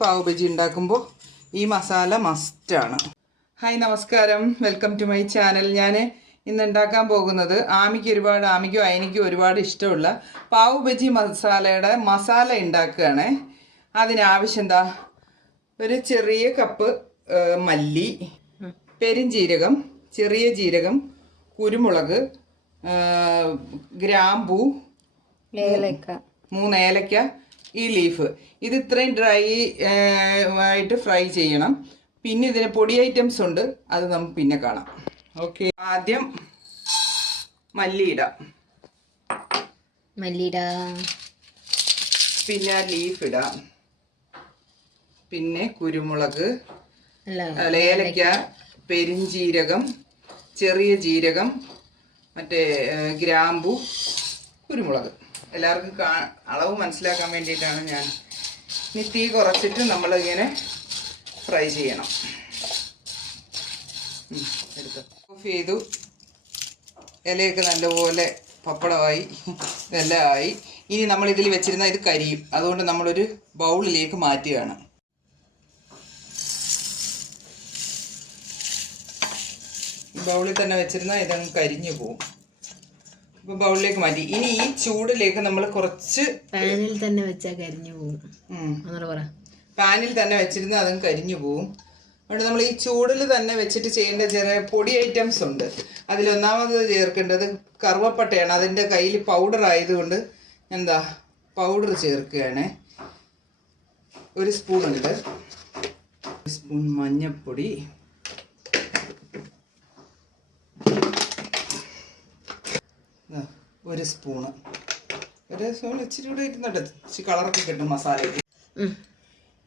പാവ് ബജി ഉണ്ടാക്കുമ്പോൾ ഈ മസാല മസ്റ്റാണ്. ഹായ് നമസ്കാരം, വെൽക്കം ടു മൈ ചാനൽ. ഞാൻ ഇന്ന് ഉണ്ടാക്കാൻ പോകുന്നത് ആമിക്കും അയനിക്കും ഒരുപാട് ഇഷ്ടമുള്ള പാവ് ബജി മസാലയുടെ മസാല ഉണ്ടാക്കുകയാണ്. അതിനാവശ്യം എന്താ, ഒരു ചെറിയ കപ്പ് മല്ലി, പെരിഞ്ജീരകം, ചെറിയ ജീരകം, കുരുമുളക്, ഗ്രാമ്പൂ, 3 ഏലക്ക, ഈ ലീഫ്. ഇത് ഇത്രയും ഡ്രൈ ആയിട്ട് ഫ്രൈ ചെയ്യണം. പിന്നെ ഇതിന് പൊടി ഐറ്റംസ് ഉണ്ട്, അത് നമുക്ക് പിന്നെ കാണാം. ഓക്കെ, ആദ്യം മല്ലി ഇടാം, പിന്നെ ലീഫ് ഇടാം, പിന്നെ കുരുമുളക്, ഏലക്ക, പെരിഞ്ജീരകം, ചെറിയ ജീരകം, മറ്റേ ഗ്രാമ്പു, കുരുമുളക്. എല്ലാവർക്കും അളവ് മനസ്സിലാക്കാൻ വേണ്ടിയിട്ടാണ് ഞാൻ. ഇനി തീ കുറച്ചിട്ട് നമ്മളിങ്ങനെ ഫ്രൈ ചെയ്യണം. എടുത്ത് ഓഫ് ചെയ്തു. ഇലയൊക്കെ നല്ലപോലെ പപ്പടമായി, ഇതെല്ലാം ആയി. ഇനി നമ്മളിതിൽ വെച്ചിരുന്ന ഇത് കരിയും, അതുകൊണ്ട് നമ്മളൊരു ബൗളിലേക്ക് മാറ്റുകയാണ്. ബൗളിൽ തന്നെ വെച്ചിരുന്നാൽ ഇതങ്ങ് കരിഞ്ഞു പോകും. ഇപ്പോൾ ബൗളിലേക്ക് മാറ്റി. ഇനി ഈ ചൂടിലേക്ക് നമ്മൾ കുറച്ച് പാനിൽ തന്നെ വെച്ചാൽ കരിഞ്ഞു പോകും. പാനിൽ തന്നെ വെച്ചിരുന്നാൽ അതും കരിഞ്ഞു പോകും. അതുകൊണ്ട് നമ്മൾ ഈ ചൂടിൽ തന്നെ വെച്ചിട്ട് ചെയ്യേണ്ട ചെറിയ പൊടി ഐറ്റംസ് ഉണ്ട്. അതിലൊന്നാമത് ചേർക്കേണ്ടത് കറുവപ്പട്ടയാണ്. അതിൻ്റെ കയ്യിൽ പൗഡർ ആയതുകൊണ്ട് എന്താ പൗഡർ ചേർക്കുകയാണ്. 1 സ്പൂൺ ഉണ്ട്. 1 സ്പൂൺ മഞ്ഞൾപ്പൊടി, ഒരു സ്പൂണ് ഇച്ചിരി കൂടെ ഇരുന്നുണ്ട്, ഇച്ചിരി കളറൊക്കെ കിട്ടും മസാലയ്ക്ക്.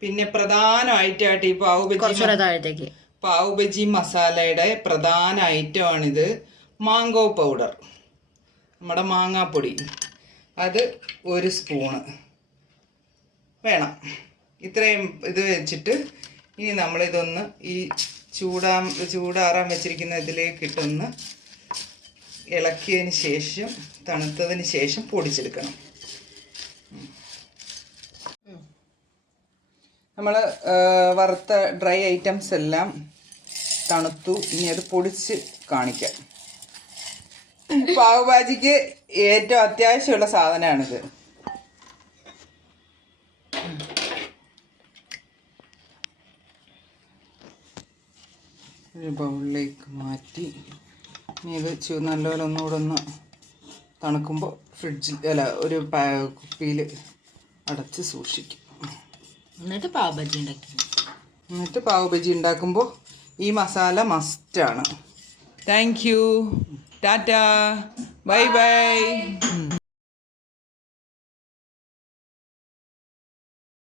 പിന്നെ പ്രധാനമായിട്ടായിട്ട് ഈ പാവ് ബജി മസാലയുടെ പ്രധാന ഐറ്റമാണിത്. മാംഗോ പൗഡർ, നമ്മുടെ മാങ്ങാപ്പൊടി, അത് 1 സ്പൂണ് വേണം. ഇത്രയും ഇത് വെച്ചിട്ട് ഇനി നമ്മളിതൊന്ന് ഈ ചൂടാറാൻ വെച്ചിരിക്കുന്ന ഇതിലേക്ക് ഇട്ടൊന്ന് ഇളക്കിയതിന് ശേഷം തണുത്തതിന് ശേഷം പൊടിച്ചെടുക്കണം. നമ്മൾ വറുത്ത ഡ്രൈ ഐറ്റംസ് എല്ലാം തണുത്തു. ഇനി അത് പൊടിച്ച് കാണിക്കാം. പാവ് ഭാജിക്ക് ഏറ്റവും അത്യാവശ്യമുള്ള സാധനമാണിത്. ഒരു ബൗളിലേക്ക് മാറ്റി ഇനി ഇത് നല്ലപോലെ ഒന്നുകൂടെ ഒന്ന് തണുക്കുമ്പോൾ ഒരു കുപ്പിയിൽ അടച്ച് സൂക്ഷിക്കും. എന്നിട്ട് പാവ് ബജി ഉണ്ടാക്കുമ്പോൾ ഈ മസാല മസ്റ്റാണ്. Thank you, Tata, bye bye.